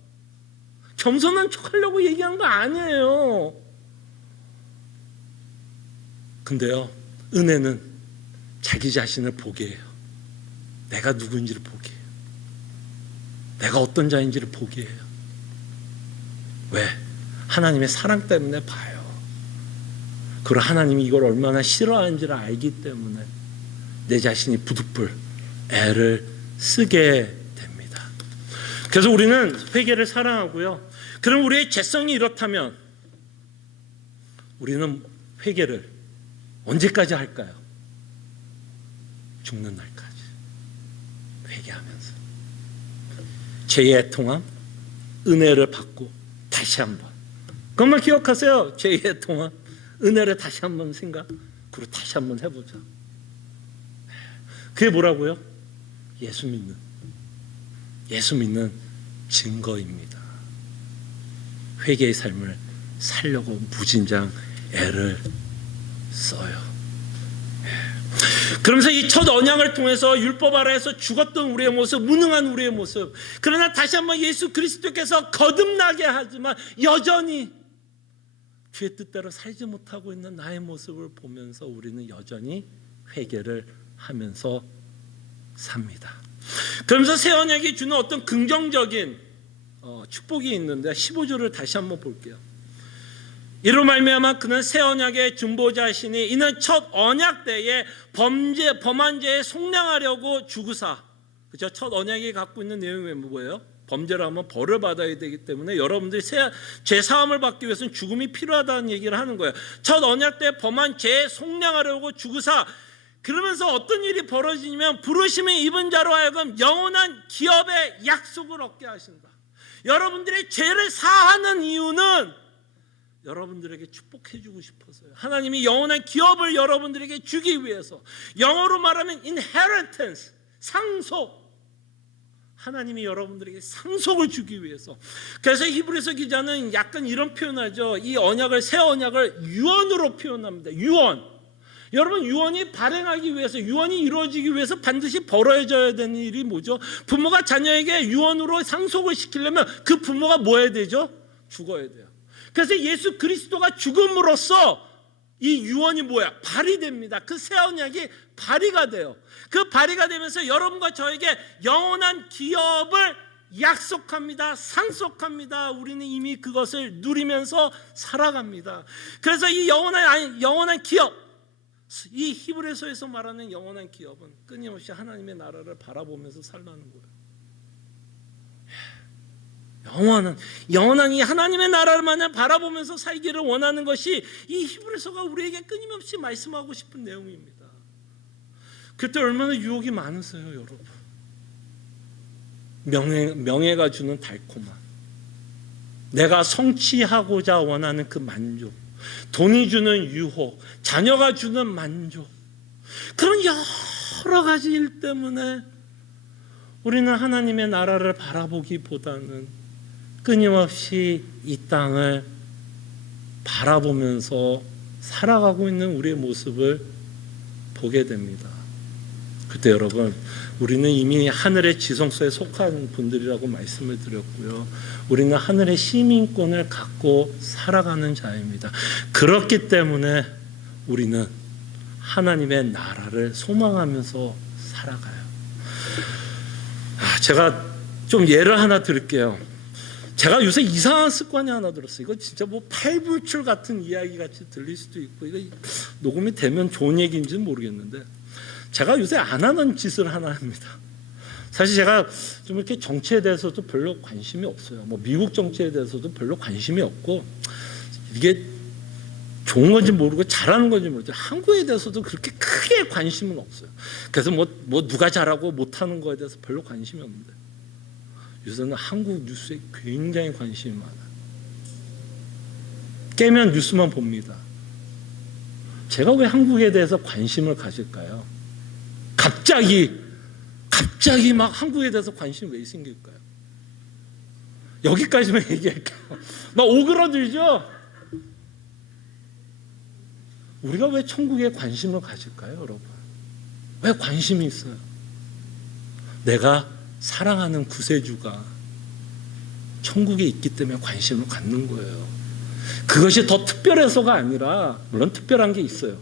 겸손한 척 하려고 얘기한 거 아니에요. 근데요, 은혜는 자기 자신을 보게 해요. 내가 누구인지를 보게 해요. 내가 어떤 자인지를 보게 해요. 왜? 하나님의 사랑 때문에 봐요. 그리고 하나님이 이걸 얼마나 싫어하는지를 알기 때문에 내 자신이 부득불 애를 쓰게 됩니다. 그래서 우리는 회개를 사랑하고요. 그럼 우리의 죄성이 이렇다면 우리는 회개를 언제까지 할까요? 죽는 날까지 회개하면서 죄의 통함, 은혜를 받고 다시 한번, 그것만 기억하세요. 죄의 통함, 은혜를 다시 한번 생각, 그리고 다시 한번 해보자. 그게 뭐라고요? 예수 믿는 증거입니다. 회개의 삶을 살려고 무진장 애를 써요. 그러면서 이 첫 언약을 통해서 율법 아래에서 죽었던 우리의 모습, 무능한 우리의 모습, 그러나 다시 한번 예수 그리스도께서 거듭나게 하지만 여전히 주의 뜻대로 살지 못하고 있는 나의 모습을 보면서 우리는 여전히 회개를 하면서 삽니다. 그러면서 새 언약이 주는 어떤 긍정적인 축복이 있는데 15절을 다시 한번 볼게요. 이로 말미암아 그는 새 언약의 중보자시니 이는 첫 언약 때에 범한 죄에 속량하려고 죽으사. 그렇죠? 첫 언약이 갖고 있는 내용이 뭐예요? 범죄를 하면 벌을 받아야 되기 때문에 여러분들이 죄 사함을 받기 위해서는 죽음이 필요하다는 얘기를 하는 거예요. 첫 언약 때 범한 죄에 속량하려고 죽으사. 그러면서 어떤 일이 벌어지냐면 부르심을 입은 자로 하여금 영원한 기업의 약속을 얻게 하신다. 여러분들의 죄를 사하는 이유는 여러분들에게 축복해주고 싶어서요. 하나님이 영원한 기업을 여러분들에게 주기 위해서, 영어로 말하면 inheritance, 상속, 하나님이 여러분들에게 상속을 주기 위해서. 그래서 히브리서 기자는 약간 이런 표현하죠. 이 언약을, 새 언약을 유언으로 표현합니다. 유언. 여러분, 유언이 발행하기 위해서, 유언이 이루어지기 위해서 반드시 벌어져야 되는 일이 뭐죠? 부모가 자녀에게 유언으로 상속을 시키려면 그 부모가 뭐 해야 되죠? 죽어야 돼요. 그래서 예수 그리스도가 죽음으로써 이 유언이 뭐야? 발휘됩니다. 그 새 언약이 발휘가 돼요. 그 발휘가 되면서 여러분과 저에게 영원한 기업을 약속합니다. 상속합니다. 우리는 이미 그것을 누리면서 살아갑니다. 그래서 이 영원한 기업, 이 히브리서에서 말하는 영원한 기업은 끊임없이 하나님의 나라를 바라보면서 살라는 거예요. 영원한 이 하나님의 나라만을 바라보면서 살기를 원하는 것이 이 히브리서가 우리에게 끊임없이 말씀하고 싶은 내용입니다. 그때 얼마나 유혹이 많으세요, 여러분. 명예가 주는 달콤함, 내가 성취하고자 원하는 그 만족, 돈이 주는 유혹, 자녀가 주는 만족, 그런 여러 가지 일 때문에 우리는 하나님의 나라를 바라보기보다는 끊임없이 이 땅을 바라보면서 살아가고 있는 우리의 모습을 보게 됩니다. 그때 여러분, 우리는 이미 하늘의 지성소에 속한 분들이라고 말씀을 드렸고요. 우리는 하늘의 시민권을 갖고 살아가는 자입니다. 그렇기 때문에 우리는 하나님의 나라를 소망하면서 살아가요. 제가 좀 예를 하나 드릴게요. 제가 요새 이상한 습관이 하나 들었어요. 이거 진짜 뭐 팔불출 같은 이야기 같이 들릴 수도 있고, 이거 녹음이 되면 좋은 얘기인지는 모르겠는데, 제가 요새 안 하는 짓을 하나 합니다. 사실 제가 좀 이렇게 정치에 대해서도 별로 관심이 없어요. 뭐 미국 정치에 대해서도 별로 관심이 없고, 이게 좋은 건지 모르고 잘하는 건지 모르죠. 한국에 대해서도 그렇게 크게 관심은 없어요. 그래서 뭐 누가 잘하고 못하는 거에 대해서 별로 관심이 없는데, 요새는 한국 뉴스에 굉장히 관심이 많아요. 깨면 뉴스만 봅니다. 제가 왜 한국에 대해서 관심을 가질까요? 갑자기 막 한국에 대해서 관심이 왜 생길까요? 여기까지만 얘기할게요. 막 오그러들죠? 우리가 왜 천국에 관심을 가질까요, 여러분? 왜 관심이 있어요? 내가 사랑하는 구세주가 천국에 있기 때문에 관심을 갖는 거예요. 그것이 더 특별해서가 아니라, 물론 특별한 게 있어요.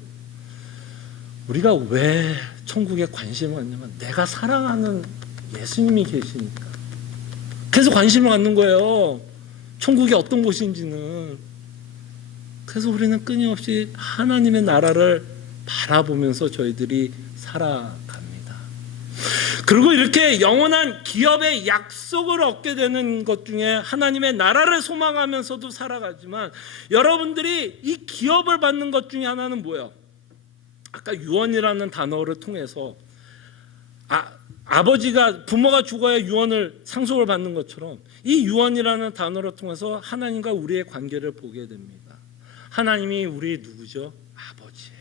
우리가 왜 천국에 관심을 갖냐면 내가 사랑하는 예수님이 계시니까. 그래서 관심을 갖는 거예요. 천국이 어떤 곳인지는. 그래서 우리는 끊임없이 하나님의 나라를 바라보면서 저희들이 살아갑니다. 그리고 이렇게 영원한 기업의 약속을 얻게 되는 것 중에 하나님의 나라를 소망하면서도 살아가지만, 여러분들이 이 기업을 받는 것 중에 하나는 뭐예요? 아까 유언이라는 단어를 통해서 아버지가, 부모가 죽어야 유언을, 상속을 받는 것처럼 이 유언이라는 단어를 통해서 하나님과 우리의 관계를 보게 됩니다. 하나님이 우리 누구죠? 아버지예요.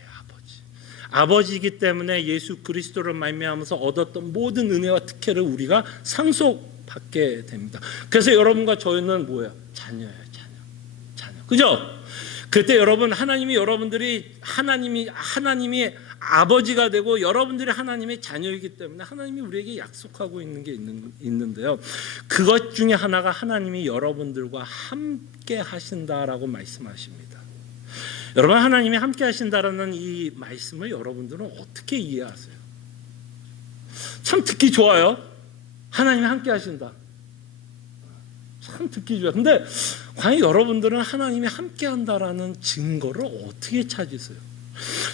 아버지이기 때문에 예수 그리스도를 말미암아서 얻었던 모든 은혜와 특혜를 우리가 상속받게 됩니다. 그래서 여러분과 저희는 뭐예요? 자녀예요. 자녀. 그죠? 그때 여러분, 하나님이 여러분들이 하나님이 아버지가 되고 여러분들이 하나님의 자녀이기 때문에 하나님이 우리에게 약속하고 있는 게 있는데요. 그것 중에 하나가 하나님이 여러분들과 함께 하신다라고 말씀하십니다. 여러분, 하나님이 함께 하신다라는 이 말씀을 여러분들은 어떻게 이해하세요? 참 듣기 좋아요. 하나님이 함께 하신다. 참 듣기 좋아요. 근데 과연 여러분들은 하나님이 함께 한다라는 증거를 어떻게 찾으세요?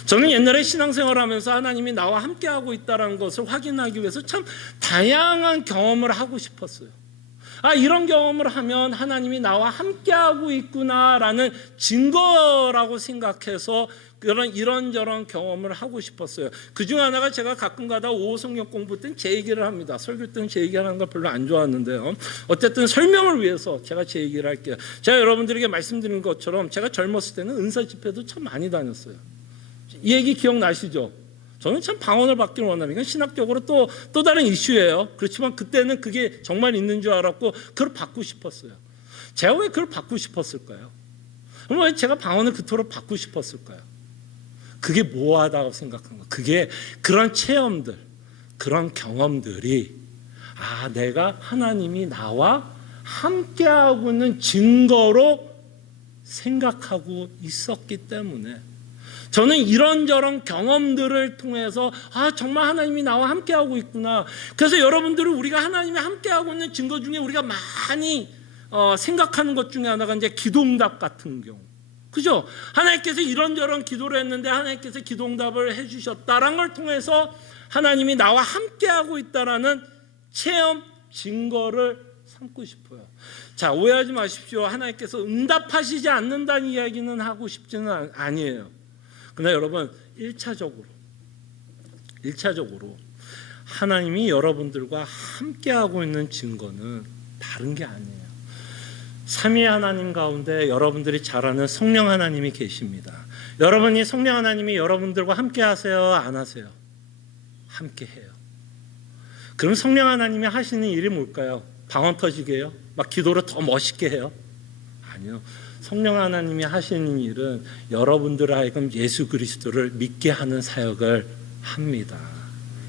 저는 옛날에 신앙생활을 하면서 하나님이 나와 함께하고 있다는 것을 확인하기 위해서 참 다양한 경험을 하고 싶었어요. 이런 경험을 하면 하나님이 나와 함께하고 있구나라는 증거라고 생각해서 이런저런 경험을 하고 싶었어요. 그중 하나가, 제가 가끔가다 오후 성경 공부 때는 제 얘기를 합니다. 설교 때는 제 얘기하는 걸 별로 안 좋아하는데요. 어쨌든 설명을 위해서 제가 제 얘기를 할게요. 제가 여러분들에게 말씀드린 것처럼 제가 젊었을 때는 은사 집회도 참 많이 다녔어요. 이 얘기 기억나시죠? 저는 참 방언을 받기를 원합니다. 이건 신학적으로 또 다른 이슈예요. 그렇지만 그때는 그게 정말 있는 줄 알았고 그걸 받고 싶었어요. 제가 왜 그걸 받고 싶었을까요? 그럼 왜 제가 방언을 그토록 받고 싶었을까요? 그게 뭐하다고 생각한 거예요? 그게 그런 체험들, 그런 경험들이 내가 하나님이 나와 함께하고 있는 증거로 생각하고 있었기 때문에, 저는 이런저런 경험들을 통해서 정말 하나님이 나와 함께하고 있구나. 그래서 여러분들은 우리가 하나님이 함께하고 있는 증거 중에 우리가 많이 생각하는 것 중에 하나가 이제 기도응답 같은 경우. 그죠? 하나님께서 이런저런 기도를 했는데 하나님께서 기도응답을 해주셨다라는 걸 통해서 하나님이 나와 함께하고 있다라는 체험, 증거를 삼고 싶어요. 자, 오해하지 마십시오. 하나님께서 응답하시지 않는다는 이야기는 하고 싶지는 아니에요. 그러나 여러분, 1차적으로 하나님이 여러분들과 함께하고 있는 증거는 다른 게 아니에요. 삼위의 하나님 가운데 여러분들이 잘 아는 성령 하나님이 계십니다. 여러분이 성령 하나님이 여러분들과 함께 하세요? 안 하세요? 함께 해요. 그럼 성령 하나님이 하시는 일이 뭘까요? 방언 터지게 해요? 막 기도를 더 멋있게 해요? 아니요. 성령 하나님이 하시는 일은 여러분들 하여금 예수 그리스도를 믿게 하는 사역을 합니다.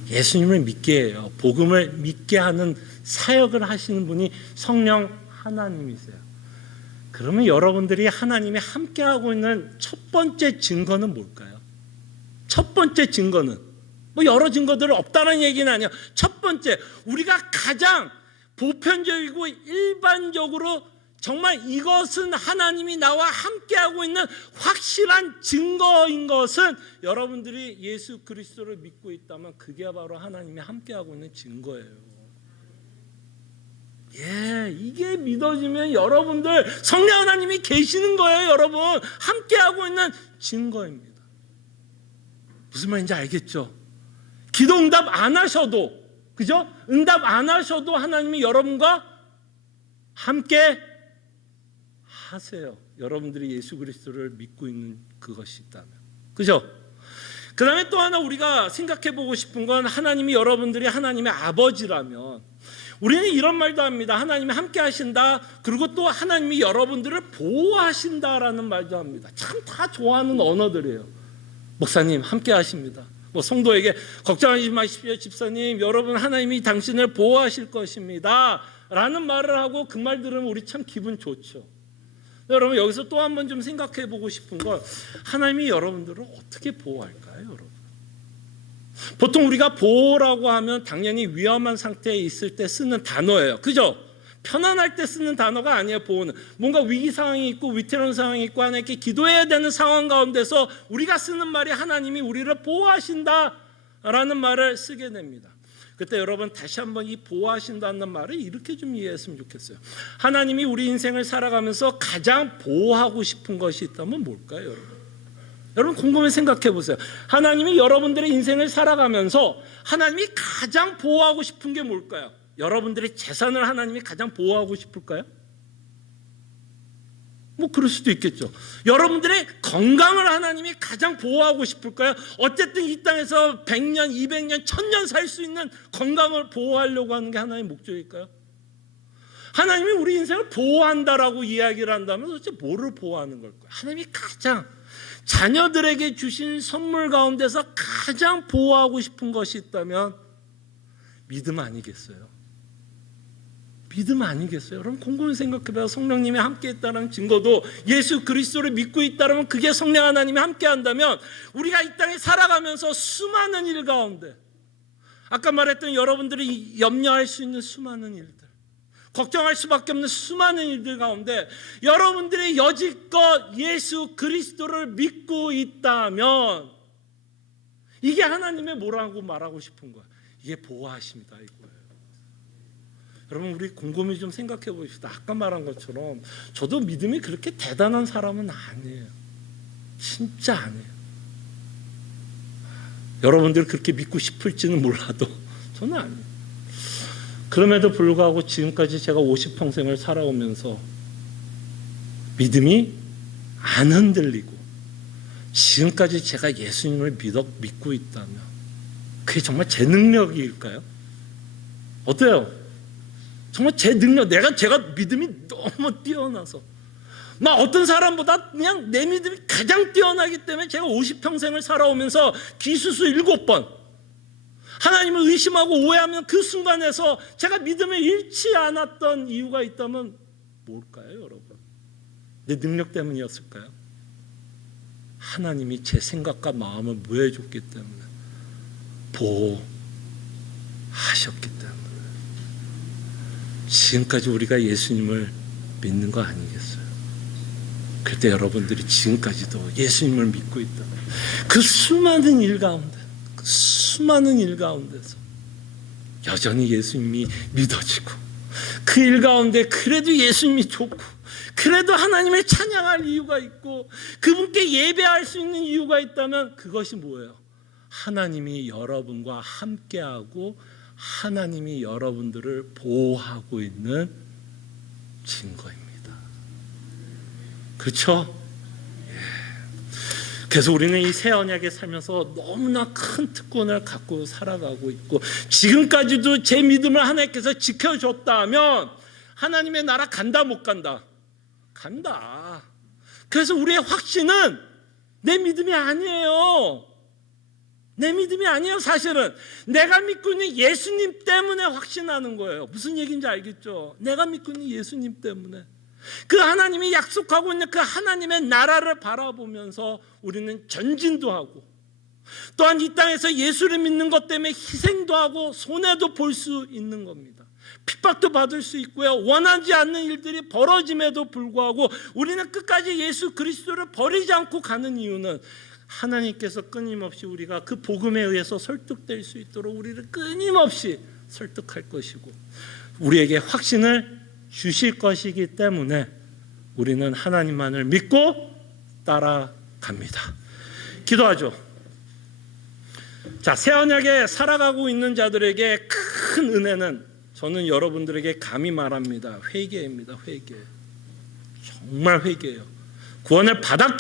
예수님을 믿게 해요. 복음을 믿게 하는 사역을 하시는 분이 성령 하나님이세요. 그러면 여러분들이 하나님이 함께하고 있는 첫 번째 증거는 뭘까요? 첫 번째 증거는 뭐 여러 증거들은 없다는 얘기는 아니에요. 첫 번째, 우리가 가장 보편적이고 일반적으로 정말 이것은 하나님이 나와 함께하고 있는 확실한 증거인 것은 여러분들이 예수 그리스도를 믿고 있다면 그게 바로 하나님이 함께하고 있는 증거예요. 이게 믿어지면 여러분들 성령 하나님이 계시는 거예요. 여러분, 함께하고 있는 증거입니다. 무슨 말인지 알겠죠? 기도 응답 안 하셔도, 그죠? 응답 안 하셔도 하나님이 여러분과 함께 하세요. 여러분들이 예수 그리스도를 믿고 있는 그것이 있다면, 그죠? 그 다음에 또 하나 우리가 생각해 보고 싶은 건, 하나님이 여러분들이 하나님의 아버지라면 우리는 이런 말도 합니다. 하나님이 함께 하신다. 그리고 또 하나님이 여러분들을 보호하신다라는 말도 합니다. 참 다 좋아하는 언어들이에요. 목사님 함께 하십니다. 뭐 성도에게 걱정하지 마십시오. 집사님, 여러분 하나님이 당신을 보호하실 것입니다 라는 말을 하고 그 말 들으면 우리 참 기분 좋죠. 여러분, 여기서 또 한 번 좀 생각해 보고 싶은 건, 하나님이 여러분들을 어떻게 보호할까요? 여러분, 보통 우리가 보호라고 하면 당연히 위험한 상태에 있을 때 쓰는 단어예요. 그죠? 편안할 때 쓰는 단어가 아니에요. 보호는 뭔가 위기 상황이 있고 위태로운 상황이 있고 하나님께 기도해야 되는 상황 가운데서 우리가 쓰는 말이 하나님이 우리를 보호하신다라는 말을 쓰게 됩니다. 그때 여러분 다시 한번 이 보호하신다는 말을 이렇게 좀 이해했으면 좋겠어요. 하나님이 우리 인생을 살아가면서 가장 보호하고 싶은 것이 있다면 뭘까요, 여러분? 여러분 곰곰이 생각해 보세요. 하나님이 여러분들의 인생을 살아가면서 하나님이 가장 보호하고 싶은 게 뭘까요? 여러분들의 재산을 하나님이 가장 보호하고 싶을까요? 뭐 그럴 수도 있겠죠. 여러분들의 건강을 하나님이 가장 보호하고 싶을까요? 어쨌든 이 땅에서 100년, 200년, 1000년 살 수 있는 건강을 보호하려고 하는 게 하나님의 목적일까요? 하나님이 우리 인생을 보호한다라고 이야기를 한다면 도대체 뭐를 보호하는 걸까요? 하나님이 가장 자녀들에게 주신 선물 가운데서 가장 보호하고 싶은 것이 있다면 믿음 아니겠어요? 믿음 아니겠어요? 여러분 곰곰이 생각해봐요. 성령님이 함께 있다는 증거도, 예수 그리스도를 믿고 있다면 그게 성령 하나님이 함께 한다면 우리가 이 땅에 살아가면서 수많은 일 가운데, 아까 말했던 여러분들이 염려할 수 있는 수많은 일들, 걱정할 수밖에 없는 수많은 일들 가운데 여러분들이 여지껏 예수 그리스도를 믿고 있다면 이게 하나님의 뭐라고 말하고 싶은 거야? 이게 보호하십니다 이거예요. 여러분 우리 곰곰이 좀 생각해 보십시다. 아까 말한 것처럼 저도 믿음이 그렇게 대단한 사람은 아니에요. 진짜 아니에요. 여러분들 그렇게 믿고 싶을지는 몰라도 저는 아니에요. 그럼에도 불구하고 지금까지 제가 50평생을 살아오면서 믿음이 안 흔들리고 지금까지 제가 예수님을 믿고 있다면 그게 정말 제 능력일까요? 어때요? 정말 제 능력, 제가 믿음이 너무 뛰어나서 나 어떤 사람보다 그냥 내 믿음이 가장 뛰어나기 때문에 제가 50평생을 살아오면서 기수수 7번 하나님을 의심하고 오해하면 그 순간에서 제가 믿음을 잃지 않았던 이유가 있다면 뭘까요, 여러분? 내 능력 때문이었을까요? 하나님이 제 생각과 마음을 무해줬기 때문에, 보호하셨기 때문에 지금까지 우리가 예수님을 믿는 거 아니겠어요? 그때 여러분들이 지금까지도 예수님을 믿고 있다면 그 수많은 일 가운데서 여전히 예수님이 믿어지고, 그 일 가운데 그래도 예수님이 좋고, 그래도 하나님을 찬양할 이유가 있고, 그분께 예배할 수 있는 이유가 있다면 그것이 뭐예요? 하나님이 여러분과 함께하고 하나님이 여러분들을 보호하고 있는 증거입니다. 그렇죠? 그래서 우리는 이 새 언약에 살면서 너무나 큰 특권을 갖고 살아가고 있고, 지금까지도 제 믿음을 하나님께서 지켜줬다면 하나님의 나라 간다 못 간다? 간다. 그래서 우리의 확신은 내 믿음이 아니에요. 내 믿음이 아니에요. 사실은 내가 믿고 있는 예수님 때문에 확신하는 거예요. 무슨 얘기인지 알겠죠? 내가 믿고 있는 예수님 때문에, 그 하나님이 약속하고 있는 그 하나님의 나라를 바라보면서 우리는 전진도 하고, 또한 이 땅에서 예수를 믿는 것 때문에 희생도 하고 손해도 볼 수 있는 겁니다. 핍박도 받을 수 있고요. 원하지 않는 일들이 벌어짐에도 불구하고 우리는 끝까지 예수 그리스도를 버리지 않고 가는 이유는 하나님께서 끊임없이 우리가 그 복음에 의해서 설득될 수 있도록 우리를 끊임없이 설득할 것이고 우리에게 확신을 주실 것이기 때문에 우리는 하나님만을 믿고 따라갑니다. 기도하죠. 자, 새 언약에 살아가고 있는 자들에게 큰 은혜는 저는 여러분들에게 감히 말합니다. 회개입니다. 회개. 정말 회개예요. 구원을 받았기